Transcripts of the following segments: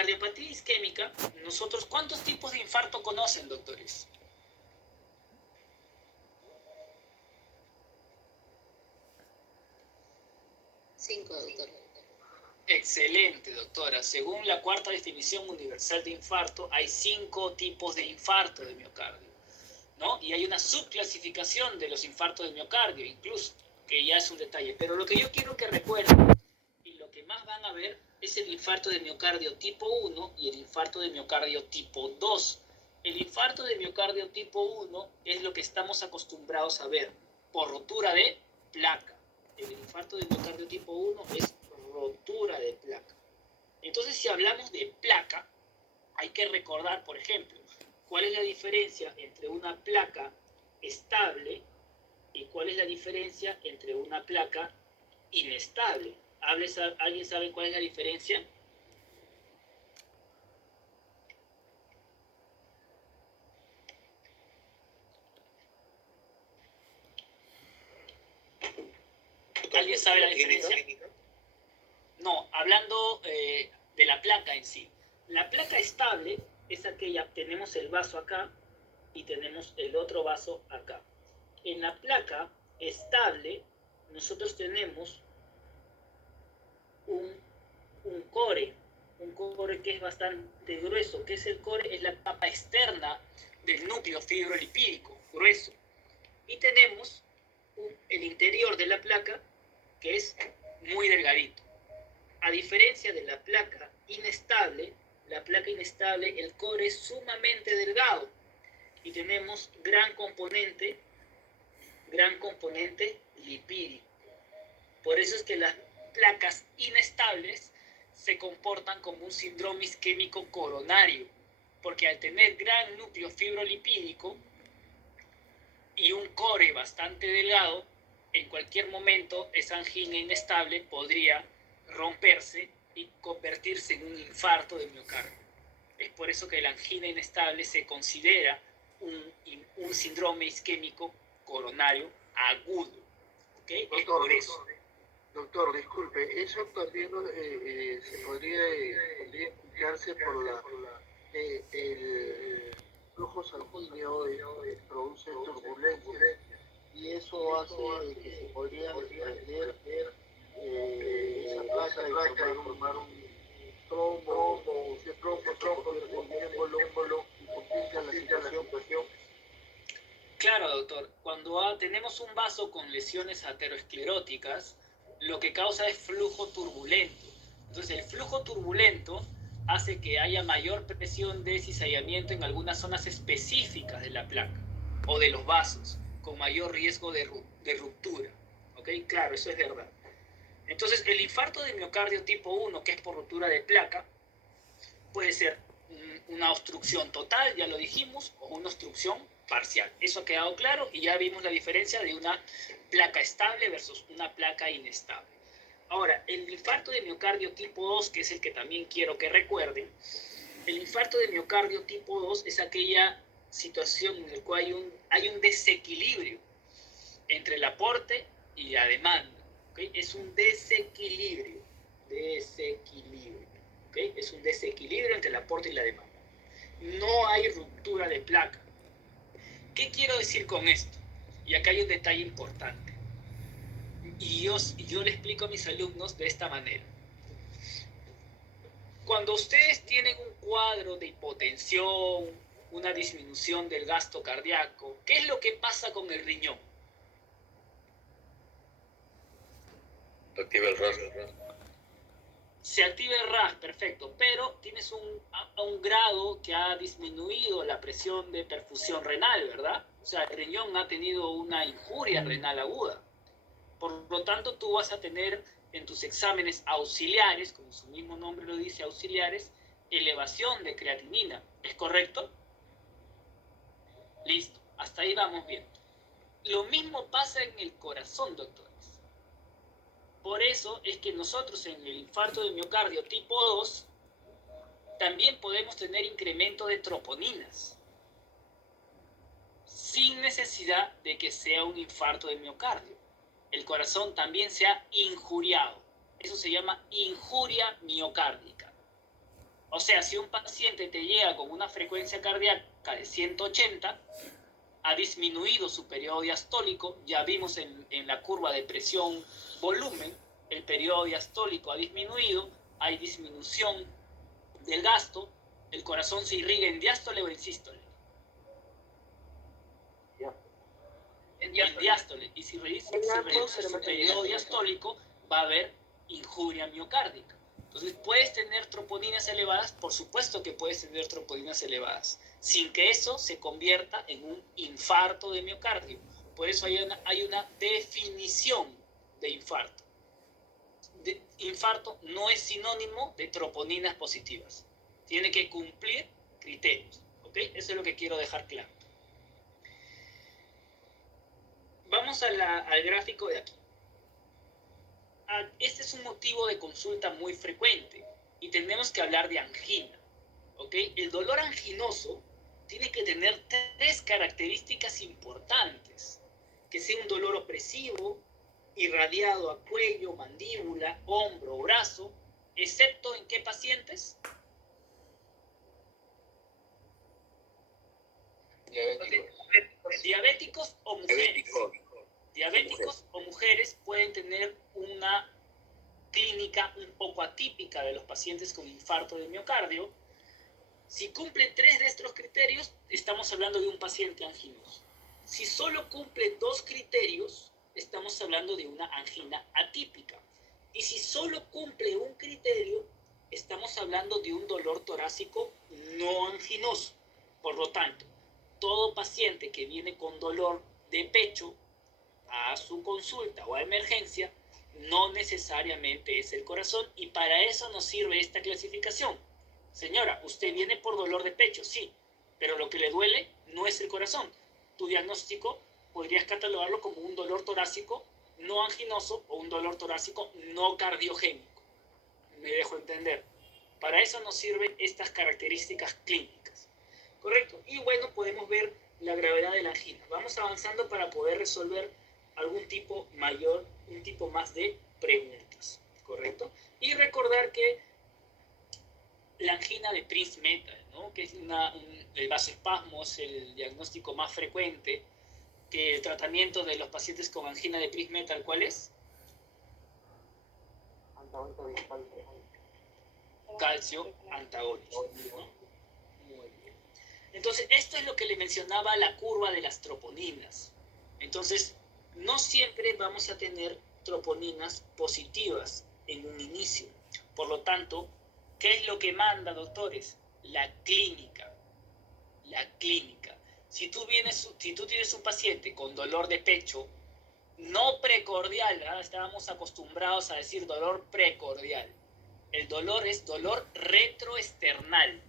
cardiopatía isquémica, nosotros, ¿cuántos tipos de infarto conocen, doctores? Cinco, doctor. Excelente, doctora. Según la cuarta definición universal de infarto, hay 5 tipos de infarto de miocardio, ¿no? Y hay una subclasificación de los infartos de miocardio, incluso, que ya es un detalle. Pero lo que yo quiero que recuerden, y lo que más van a ver, es el infarto de miocardio tipo 1 y el infarto de miocardio tipo 2. El infarto de miocardio tipo 1 es lo que estamos acostumbrados a ver por rotura de placa. El infarto de miocardio tipo 1 es rotura de placa. Entonces, si hablamos de placa, hay que recordar, por ejemplo, cuál es la diferencia entre una placa estable y cuál es la diferencia entre una placa inestable. ¿Alguien sabe cuál es la diferencia? ¿Alguien sabe la diferencia? No, hablando de la placa en sí. La placa estable es aquella, tenemos el vaso acá y tenemos el otro vaso acá. En la placa estable nosotros tenemos un core que es bastante grueso. ¿Qué es el core? Es la capa externa del núcleo fibrolipídico, grueso. Y tenemos el interior de la placa, que es muy delgadito. A diferencia de la placa inestable, el core es sumamente delgado y tenemos gran componente lipídico. Por eso es que las placas inestables se comportan como un síndrome isquémico coronario, porque al tener gran núcleo fibrolipídico y un core bastante delgado, en cualquier momento esa angina inestable podría romperse y convertirse en un infarto de miocardio. Es por eso que la angina inestable se considera un síndrome isquémico coronario agudo. ¿Okay? Doctor, es por eso. Doctor, disculpe, eso también se podría explicarse por el flujo sanguíneo produce turbulencia y eso hace que se podría desprender esa placa y formar un trombo, ese trombo se convierte en émbolo y complica la situación. Claro, doctor. Cuando tenemos un vaso con lesiones ateroscleróticas, lo que causa es flujo turbulento. Entonces, el flujo turbulento hace que haya mayor presión de cizallamiento en algunas zonas específicas de la placa o de los vasos, con mayor riesgo de ruptura. ¿Ok? Claro, eso es verdad. Entonces, el infarto de miocardio tipo 1, que es por ruptura de placa, puede ser una obstrucción total, ya lo dijimos, o una obstrucción parcial. Eso ha quedado claro y ya vimos la diferencia de una placa estable versus una placa inestable. Ahora, el infarto de miocardio tipo 2, que es el que también quiero que recuerden, el infarto de miocardio tipo 2 es aquella situación en la cual hay un desequilibrio entre el aporte y la demanda. ¿Okay? Es un desequilibrio. ¿Okay? Es un desequilibrio entre el aporte y la demanda. No hay ruptura de placa. ¿Qué quiero decir con esto? Y acá hay un detalle importante. Y yo le explico a mis alumnos de esta manera. Cuando ustedes tienen un cuadro de hipotensión, una disminución del gasto cardíaco, ¿qué es lo que pasa con el riñón? Activa el RAS. Se activa el RAS, perfecto, pero tienes un grado que ha disminuido la presión de perfusión renal, ¿verdad? O sea, el riñón ha tenido una injuria renal aguda. Por lo tanto, tú vas a tener en tus exámenes auxiliares, como su mismo nombre lo dice, auxiliares, elevación de creatinina. ¿Es correcto? Listo, hasta ahí vamos bien. Lo mismo pasa en el corazón, doctores. Por eso es que nosotros en el infarto de miocardio tipo 2 también podemos tener incremento de troponinas sin necesidad de que sea un infarto de miocardio. El corazón también se ha injuriado. Eso se llama injuria miocárdica. O sea, si un paciente te llega con una frecuencia cardíaca de 180, ha disminuido su periodo diastólico, ya vimos en la curva de presión-volumen, el periodo diastólico ha disminuido, hay disminución del gasto, el corazón se irriga en diástole o en sístole. En diástole. Y si reduce su periodo diastólico, va a haber injuria miocárdica. Entonces, ¿puedes tener troponinas elevadas? Por supuesto que puedes tener troponinas elevadas, sin que eso se convierta en un infarto de miocardio. Por eso hay una definición de infarto. Infarto no es sinónimo de troponinas positivas. Tiene que cumplir criterios. ¿Ok? Eso es lo que quiero dejar claro. Vamos al gráfico de aquí. Este es un motivo de consulta muy frecuente y tenemos que hablar de angina. ¿Ok? El dolor anginoso tiene que tener 3 características importantes. Que sea un dolor opresivo, irradiado a cuello, mandíbula, hombro, brazo, excepto en qué pacientes? Diabéticos o mujeres. Diabéticos o mujeres pueden tener una clínica un poco atípica de los pacientes con infarto de miocardio. Si cumplen 3 de estos criterios, estamos hablando de un paciente anginoso. Si solo cumple 2 criterios, estamos hablando de una angina atípica. Y si solo cumple un criterio, estamos hablando de un dolor torácico no anginoso. Por lo tanto, todo paciente que viene con dolor de pecho a su consulta o a emergencia, no necesariamente es el corazón, y para eso nos sirve esta clasificación. Señora, usted viene por dolor de pecho, sí, pero lo que le duele no es el corazón. Tu diagnóstico podrías catalogarlo como un dolor torácico no anginoso o un dolor torácico no cardiogénico. Me dejo entender. Para eso nos sirven estas características clínicas. ¿Correcto? Y bueno, podemos ver la gravedad de la angina. Vamos avanzando para poder resolver algún tipo mayor, un tipo más de preguntas. ¿Correcto? Y recordar que la angina de Prince-Metal, ¿no? Que es el vasoespasmo, es el diagnóstico más frecuente, que el tratamiento de los pacientes con angina de Prince-Metal, ¿cuál es? Calcio antagónico, ¿no? Muy bien. Entonces, esto es lo que le mencionaba la curva de las troponinas. Entonces, no siempre vamos a tener troponinas positivas en un inicio. Por lo tanto, ¿qué es lo que manda, doctores? La clínica. La clínica. Si tú tienes un paciente con dolor de pecho, no precordial, ¿eh? Estábamos acostumbrados a decir dolor precordial. El dolor es dolor retroesternal.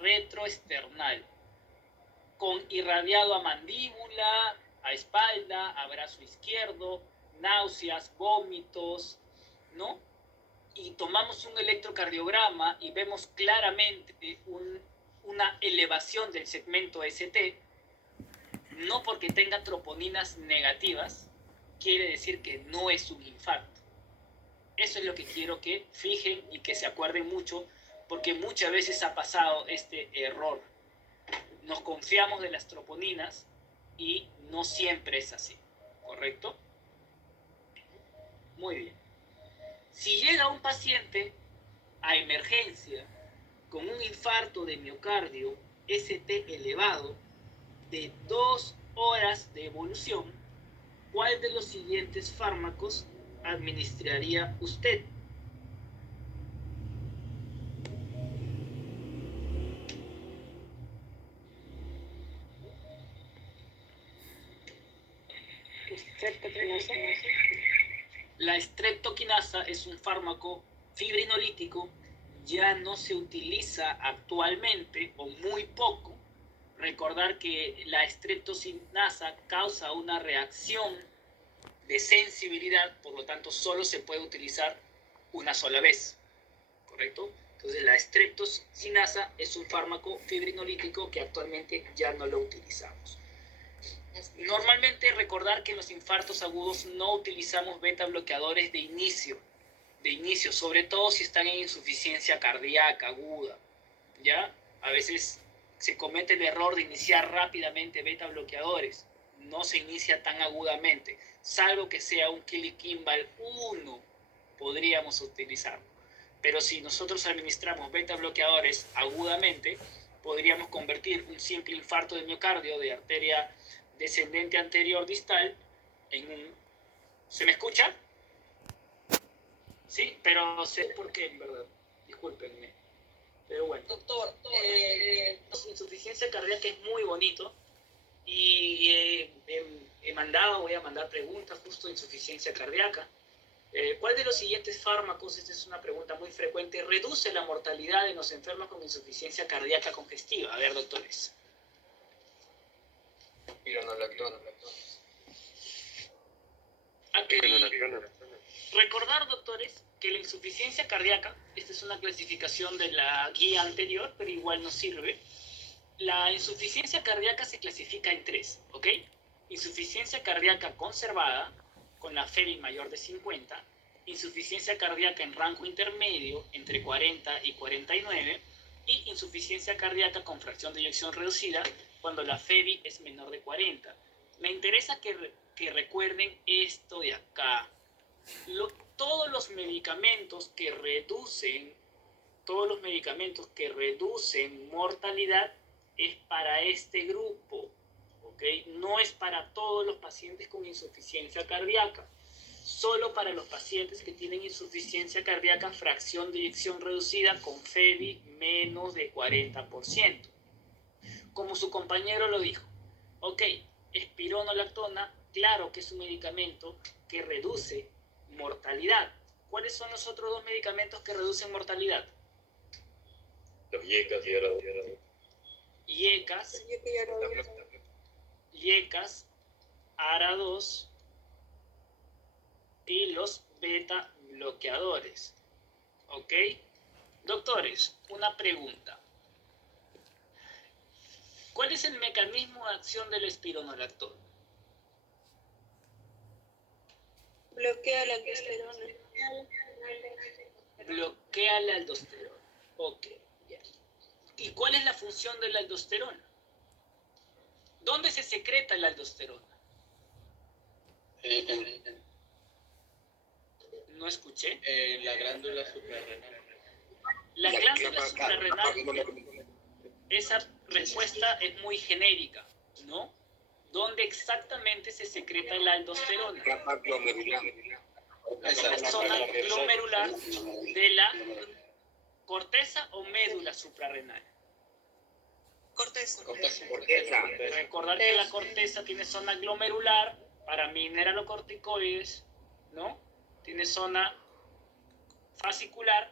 Retroesternal. Con irradiado a mandíbula, a espalda, a brazo izquierdo, náuseas, vómitos, ¿no? Y tomamos un electrocardiograma y vemos claramente una elevación del segmento ST, no porque tenga troponinas negativas, quiere decir que no es un infarto. Eso es lo que quiero que fijen y que se acuerden mucho, porque muchas veces ha pasado este error. Nos confiamos de las troponinas y no siempre es así, ¿correcto? Muy bien. Si llega un paciente a emergencia con un infarto de miocardio ST elevado de 2 horas de evolución, ¿cuál de los siguientes fármacos administraría usted? La streptokinasa es un fármaco fibrinolítico, ya no se utiliza actualmente o muy poco. Recordar que la streptokinasa causa una reacción de sensibilidad, por lo tanto solo se puede utilizar una sola vez, ¿correcto? Entonces la streptokinasa es un fármaco fibrinolítico que actualmente ya no lo utilizamos. Normalmente recordar que en los infartos agudos no utilizamos beta bloqueadores de inicio. de inicio, sobre todo si están en insuficiencia cardíaca aguda, ¿ya? A veces se comete el error de iniciar rápidamente beta bloqueadores. No se inicia tan agudamente, salvo que sea un Killy-Kimball 1, podríamos utilizarlo. Pero si nosotros administramos beta bloqueadores agudamente, podríamos convertir un simple infarto de miocardio de arteria descendente anterior distal en un... ¿Se me escucha? Sí, pero no sé por qué, en verdad. Discúlpenme. Pero bueno. Doctor, insuficiencia cardíaca es muy bonito. Y voy a mandar preguntas justo de insuficiencia cardíaca. ¿Cuál de los siguientes fármacos, esta es una pregunta muy frecuente, reduce la mortalidad en los enfermos con insuficiencia cardíaca congestiva? A ver, doctores. Espironolactona. Aquí, recordar, doctores, que la insuficiencia cardíaca, esta es una clasificación de la guía anterior, pero igual nos sirve. La insuficiencia cardíaca se clasifica en 3, ¿ok? Insuficiencia cardíaca conservada, con la FEBI mayor de 50, insuficiencia cardíaca en rango intermedio, entre 40 y 49, y insuficiencia cardíaca con fracción de eyección reducida, cuando la FEBI es menor de 40. Me interesa que recuerden esto de acá. Todos los medicamentos que reducen mortalidad es para este grupo, ¿ok? No es para todos los pacientes con insuficiencia cardíaca, solo para los pacientes que tienen insuficiencia cardíaca, fracción de eyección reducida con FEBI menos de 40%. Como su compañero lo dijo, ok, espironolactona, claro que es un medicamento que reduce mortalidad. ¿Cuáles son los otros dos medicamentos que reducen mortalidad? Los IECAS y ARA2. IECAS, ARA2 y los beta bloqueadores. ¿Ok? Doctores, una pregunta. ¿Cuál es el mecanismo de acción del espironolactona? Bloquea la aldosterona. Bloquea la aldosterona. Ok, ya. ¿Y cuál es la función de la aldosterona? ¿Dónde se secreta la aldosterona? No escuché. La glándula suprarrenal. La glándula suprarrenal. Esa respuesta es muy genérica, ¿no? ¿Dónde exactamente se secreta la aldosterona? La zona glomerular de la corteza o médula suprarrenal. Corteza. Recordar que la corteza tiene zona glomerular para mineralocorticoides, ¿no? Tiene zona fascicular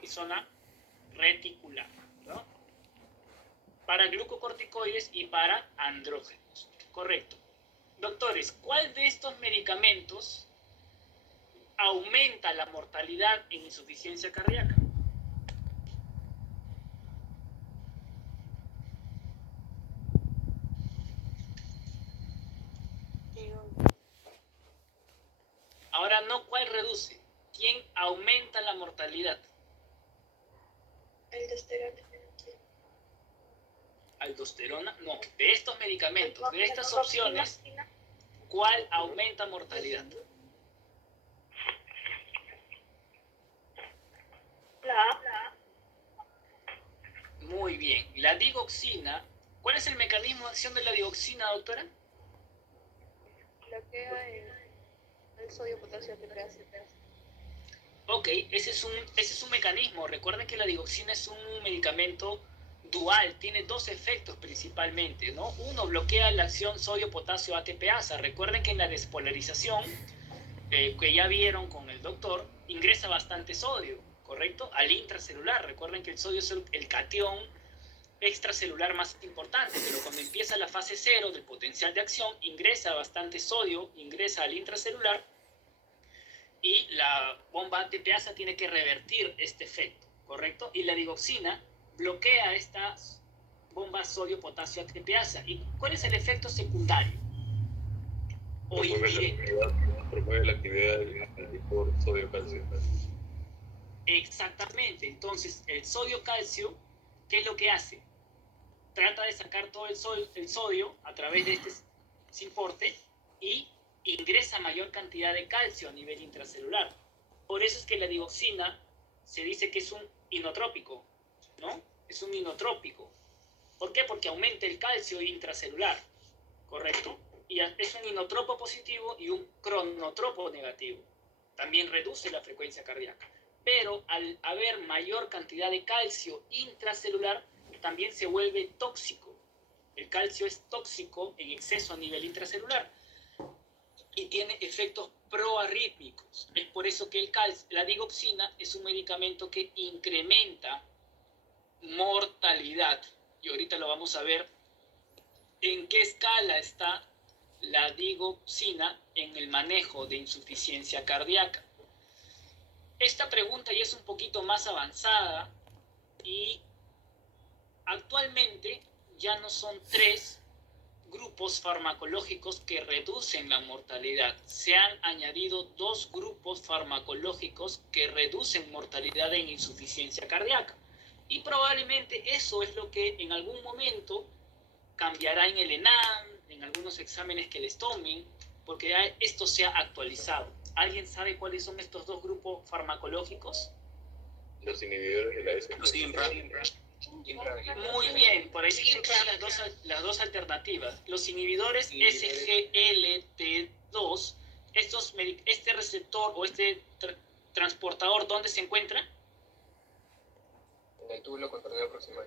y zona reticular, ¿no? Para glucocorticoides y para andrógenos. Correcto. Doctores, ¿cuál de estos medicamentos aumenta la mortalidad en insuficiencia cardíaca? Ahora no, ¿cuál reduce? ¿Quién aumenta la mortalidad? Aldosterona, no, de estos medicamentos, de estas opciones, ¿cuál aumenta mortalidad? Muy bien, la digoxina, ¿cuál es el mecanismo de acción de la digoxina, doctora? Bloquea el sodio, potasio, ATPase. Ok, ese es un mecanismo. Recuerden que la digoxina es un medicamento dual, tiene dos efectos principalmente, ¿no? Uno, bloquea la acción sodio-potasio ATPasa. Recuerden que en la despolarización, que ya vieron con el doctor, ingresa bastante sodio, ¿correcto? Al intracelular. Recuerden que el sodio es el catión extracelular más importante, pero cuando empieza la fase 0 del potencial de acción, ingresa bastante sodio, ingresa al intracelular, y la bomba ATPasa tiene que revertir este efecto, ¿correcto? Y la digoxina bloquea esta bomba sodio-potasio ATPasa. ¿Y cuál es el efecto secundario? O indirecto. promueve la actividad del anticuerpo sodio-calcio. Exactamente. Entonces, el sodio-calcio, ¿qué es lo que hace? Trata de sacar todo el sodio a través de este simporte y ingresa mayor cantidad de calcio a nivel intracelular. Por eso es que la digoxina se dice que es un inotrópico, ¿no? Es un inotrópico. ¿Por qué? Porque aumenta el calcio intracelular, ¿correcto? Y es un inotropo positivo y un cronotropo negativo. También reduce la frecuencia cardíaca. Pero al haber mayor cantidad de calcio intracelular, también se vuelve tóxico. El calcio es tóxico en exceso a nivel intracelular y tiene efectos proarrítmicos. Es por eso que la digoxina es un medicamento que incrementa mortalidad. Y ahorita lo vamos a ver en qué escala está la digoxina en el manejo de insuficiencia cardíaca. Esta pregunta ya es un poquito más avanzada y actualmente ya no son 3 grupos farmacológicos que reducen la mortalidad. Se han añadido 2 grupos farmacológicos que reducen mortalidad en insuficiencia cardíaca. Y probablemente eso es lo que en algún momento cambiará en el ENAM, en algunos exámenes que les tomen, porque ya esto se ha actualizado. ¿Alguien sabe cuáles son estos 2 grupos farmacológicos? Los inhibidores de la S. Muy bien, por ahí tienen las dos alternativas. Los inhibidores SGLT2, este receptor o este transportador, ¿dónde se encuentra? En el túbulo contorneado proximal.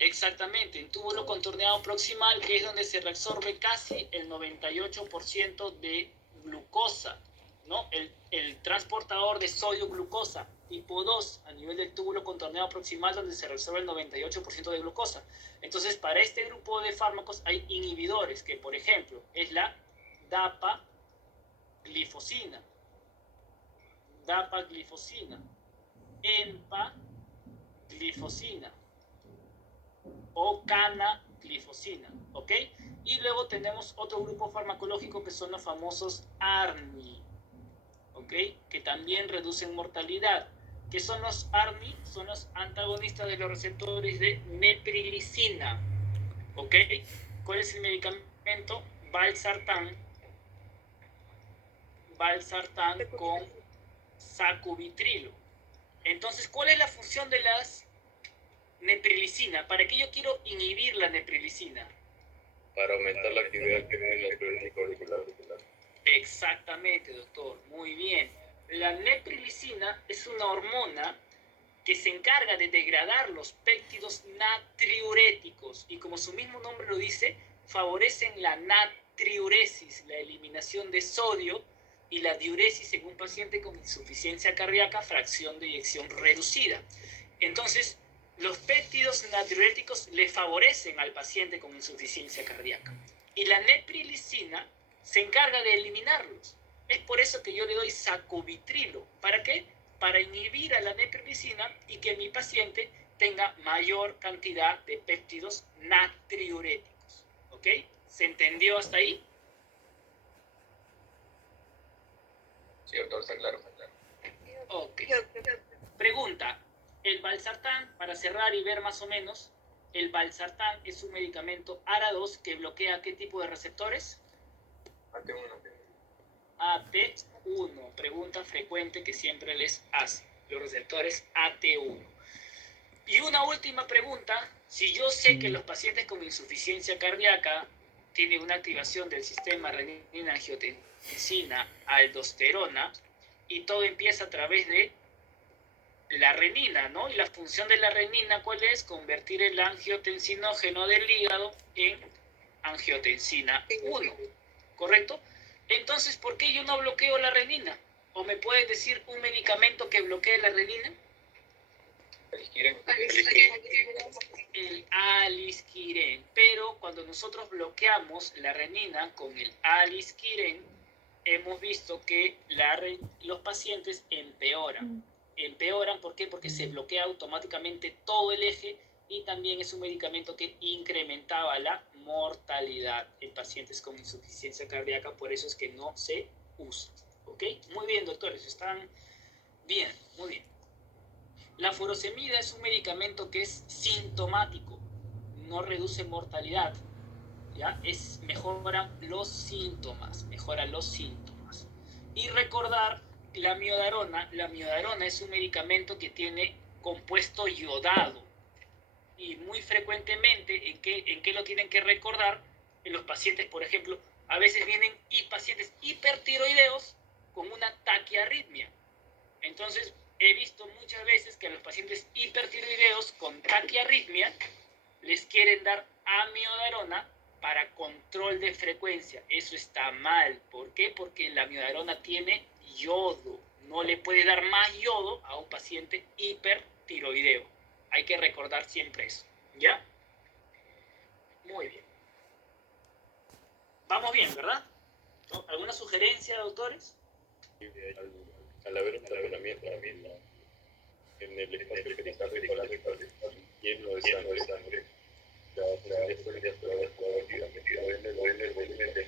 Exactamente, en túbulo contorneado proximal, que es donde se reabsorbe casi el 98% de glucosa, ¿no? El transportador de sodio-glucosa tipo 2 a nivel del túbulo contorneado proximal, donde se reabsorbe el 98% de glucosa. Entonces, para este grupo de fármacos hay inhibidores, que por ejemplo es la dapaglifosina, empaglifosina o canaglifosina, ¿ok? Y luego tenemos otro grupo farmacológico que son los famosos ARNI, ¿ok? Que también reducen mortalidad. ¿Qué son los ARNI? Son los antagonistas de los receptores de neprilicina, ¿ok? ¿Cuál es el medicamento? Valsartán con sacubitrilo. Entonces, ¿cuál es la función de las neprilicina? ¿Para qué yo quiero inhibir la neprilicina? Para aumentar la actividad que tiene la fibrosis auricular. Exactamente, doctor. Muy bien. La neprilicina es una hormona que se encarga de degradar los péptidos natriuréticos y, como su mismo nombre lo dice, favorecen la natriuresis, la eliminación de sodio, y la diuresis en un paciente con insuficiencia cardíaca, fracción de eyección reducida. Entonces, los péptidos natriuréticos le favorecen al paciente con insuficiencia cardíaca. Y la neprilicina se encarga de eliminarlos. Es por eso que yo le doy sacubitrilo. ¿Para qué? Para inhibir a la neprilicina y que mi paciente tenga mayor cantidad de péptidos natriuréticos. ¿Ok? ¿Se entendió hasta ahí? Sí, doctor, está claro. Ok. Pregunta. El valsartán, para cerrar y ver más o menos, el valsartán es un medicamento ARA2 que bloquea ¿qué tipo de receptores? AT1. AT1, pregunta frecuente que siempre les hace, los receptores AT1. Y una última pregunta, si yo sé que los pacientes con insuficiencia cardíaca tienen una activación del sistema renina-angiotensina, aldosterona, y todo empieza a través de la renina, ¿no? Y la función de la renina, ¿cuál es? Convertir el angiotensinógeno del hígado en angiotensina 1, ¿correcto? Entonces, ¿por qué yo no bloqueo la renina? ¿O me puedes decir un medicamento que bloquee la renina? El alisquirén. Pero cuando nosotros bloqueamos la renina con el alisquirén, hemos visto que los pacientes empeoran. Empeoran, ¿por qué? Porque se bloquea automáticamente todo el eje y también es un medicamento que incrementaba la mortalidad en pacientes con insuficiencia cardíaca, por eso es que no se usa. ¿Ok? Muy bien, doctores, están bien, muy bien. La furosemida es un medicamento que es sintomático, no reduce mortalidad, ¿ya? Mejora los síntomas. Y recordar la miodarona es un medicamento que tiene compuesto yodado. Y muy frecuentemente, ¿en qué lo tienen que recordar? En los pacientes, por ejemplo, a veces vienen pacientes hipertiroideos con una taquiarritmia. Entonces, he visto muchas veces que a los pacientes hipertiroideos con taquiarritmia les quieren dar amiodarona para control de frecuencia. Eso está mal. ¿Por qué? Porque la amiodarona tiene yodo. No le puede dar más yodo a un paciente hipertiroideo. Hay que recordar siempre eso. ¿Ya? Muy bien. Vamos bien, ¿verdad? ¿Alguna sugerencia, doctores? Al haber un taponamiento en el espacio pericárdico lleno de sangre, la posibilidad de el volumen del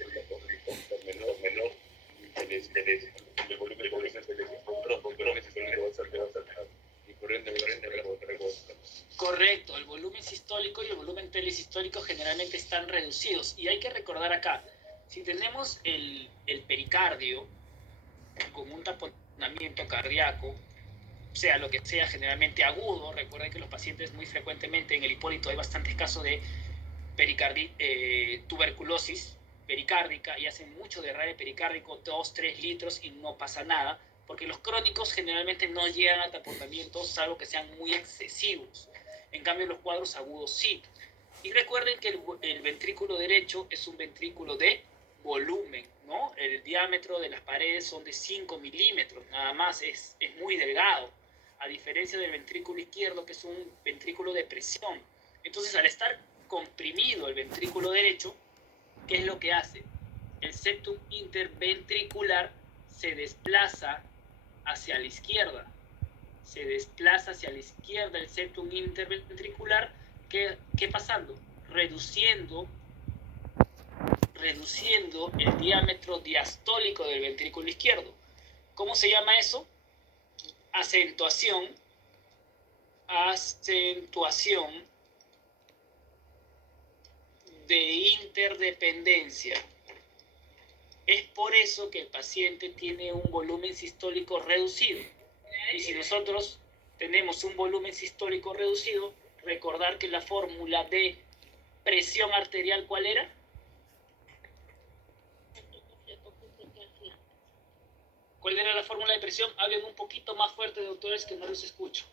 menor, el volumen se les encontró, porque no necesariamente va a ser y por ende otra cosa. Correcto, el volumen sistólico y el volumen telesistólico generalmente están reducidos. Y hay que recordar acá, si tenemos el pericardio con un taponamiento cardíaco, sea lo que sea, generalmente agudo, recuerden que los pacientes muy frecuentemente en el Hipólito hay bastantes casos de tuberculosis pericárdica y hacen mucho derrame pericárdico, 2-3 litros y no pasa nada, porque los crónicos generalmente no llegan a taponamientos salvo que sean muy excesivos. En cambio, los cuadros agudos sí. Y recuerden que el ventrículo derecho es un ventrículo de volumen, ¿no? El diámetro de las paredes son de 5 milímetros, nada más, es muy delgado, a diferencia del ventrículo izquierdo, que es un ventrículo de presión. Entonces, al estar comprimido el ventrículo derecho, ¿qué es lo que hace? El septum interventricular se desplaza hacia la izquierda. Se desplaza hacia la izquierda el septum interventricular, ¿qué pasando? Reduciendo el diámetro diastólico del ventrículo izquierdo. ¿Cómo se llama eso? Acentuación de interdependencia. Es por eso que el paciente tiene un volumen sistólico reducido. Y si nosotros tenemos un volumen sistólico reducido, recordar que la fórmula de presión arterial, ¿cuál era? ¿Cuál era la fórmula de presión? Hablen un poquito más fuerte, doctores, que no los escucho.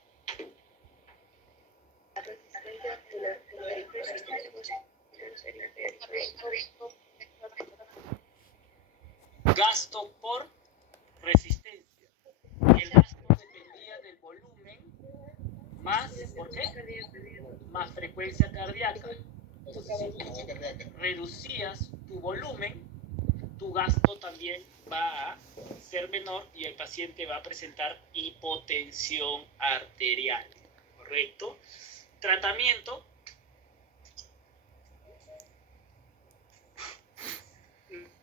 Gasto por resistencia. El gasto dependía del volumen más, ¿por qué? Más frecuencia cardíaca. Entonces, si reducías tu volumen, tu gasto también va a ser menor y el paciente va a presentar hipotensión arterial. ¿Correcto? Tratamiento.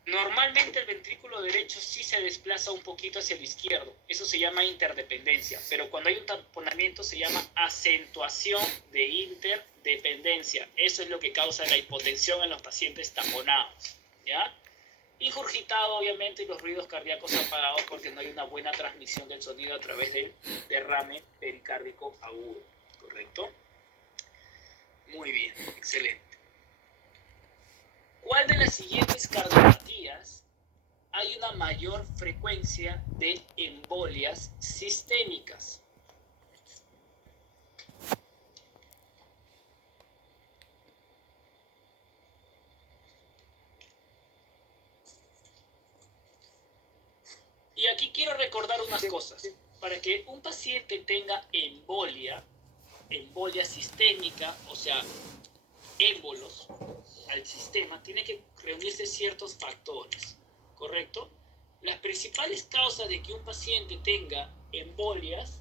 Normalmente el ventrículo derecho sí se desplaza un poquito hacia el izquierdo. Eso se llama interdependencia. Pero cuando hay un taponamiento se llama acentuación de interdependencia. Eso es lo que causa la hipotensión en los pacientes taponados. ¿Ya? Ingurgitado, obviamente, y los ruidos cardíacos apagados porque no hay una buena transmisión del sonido a través del derrame pericárdico agudo. ¿Correcto? Muy bien, excelente. ¿Cuál de las siguientes cardiopatías hay una mayor frecuencia de embolias sistémicas? Y aquí quiero recordar unas cosas. Para que un paciente tenga embolia sistémica, o sea, émbolos al sistema, tiene que reunirse ciertos factores, ¿correcto? Las principales causas de que un paciente tenga embolias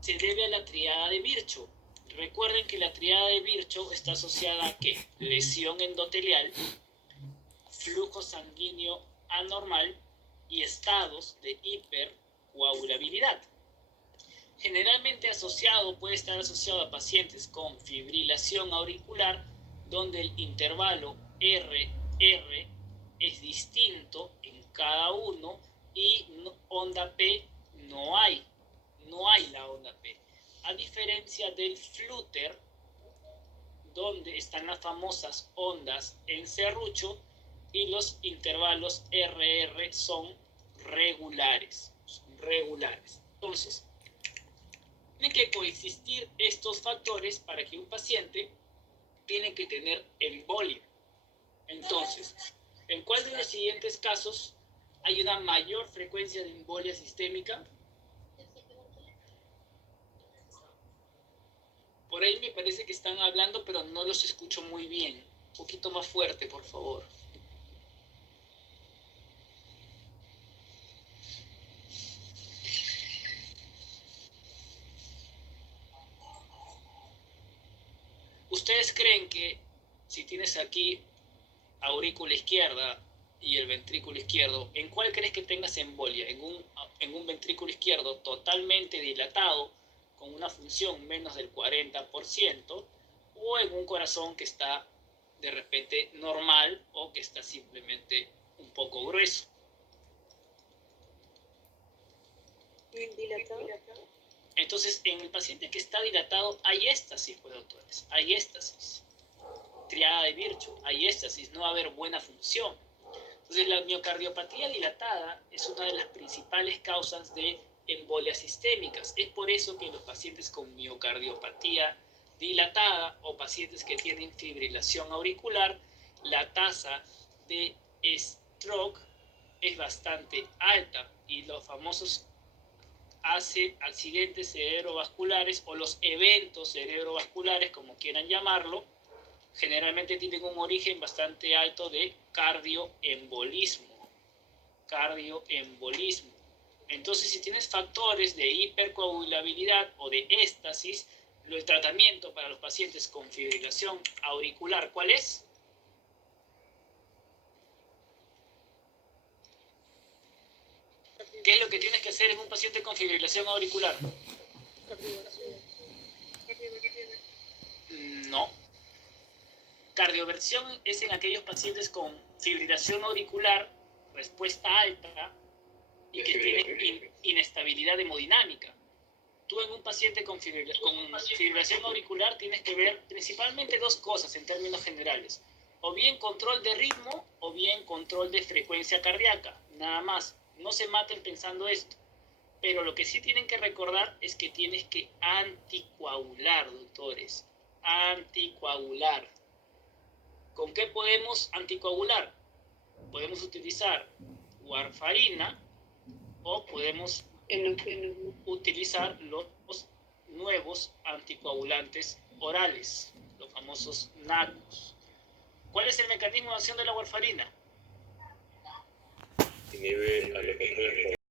se debe a la triada de Virchow. Recuerden que la triada de Virchow está asociada a ¿qué? Lesión endotelial, flujo sanguíneo anormal y estados de hipercoagulabilidad. Generalmente puede estar asociado a pacientes con fibrilación auricular, donde el intervalo RR es distinto en cada uno y onda P no hay la onda P. A diferencia del flúter, donde están las famosas ondas en serrucho y los intervalos RR son regulares. Entonces, tienen que coexistir estos factores para que un paciente tiene que tener embolia. Entonces, ¿en cuál de los siguientes casos hay una mayor frecuencia de embolia sistémica? Por ahí me parece que están hablando, pero no los escucho muy bien. Un poquito más fuerte, por favor. ¿Ustedes creen que si tienes aquí aurícula izquierda y el ventrículo izquierdo, ¿en cuál crees que tengas embolia? ¿En un ventrículo izquierdo totalmente dilatado, con una función menos del 40%, o en un corazón que está de repente normal o que está simplemente un poco grueso? Dilatado. Entonces, en el paciente que está dilatado hay éstasis, pues, doctores, hay éstasis. Triada de Virchow, hay éstasis, no va a haber buena función. Entonces, la miocardiopatía dilatada es una de las principales causas de embolias sistémicas. Es por eso que los pacientes con miocardiopatía dilatada o pacientes que tienen fibrilación auricular, la tasa de stroke es bastante alta y los famosos accidentes cerebrovasculares o los eventos cerebrovasculares, como quieran llamarlo, generalmente tienen un origen bastante alto de cardioembolismo. Entonces, si tienes factores de hipercoagulabilidad o de éstasis, el tratamiento para los pacientes con fibrilación auricular, ¿cuál es? ¿Qué es lo que tienes que hacer en un paciente con fibrilación auricular? No. Cardioversión es en aquellos pacientes con fibrilación auricular, respuesta alta y que tienen inestabilidad hemodinámica. Tú en un paciente con fibrilación auricular tienes que ver principalmente dos cosas en términos generales. O bien control de ritmo o bien control de frecuencia cardíaca. Nada más. No se maten pensando esto. Pero lo que sí tienen que recordar es que tienes que anticoagular, doctores. Anticoagular. ¿Con qué podemos anticoagular? Podemos utilizar warfarina o podemos utilizar los nuevos anticoagulantes orales, los famosos NACOS. ¿Cuál es el mecanismo de acción de la warfarina? Inhibe a los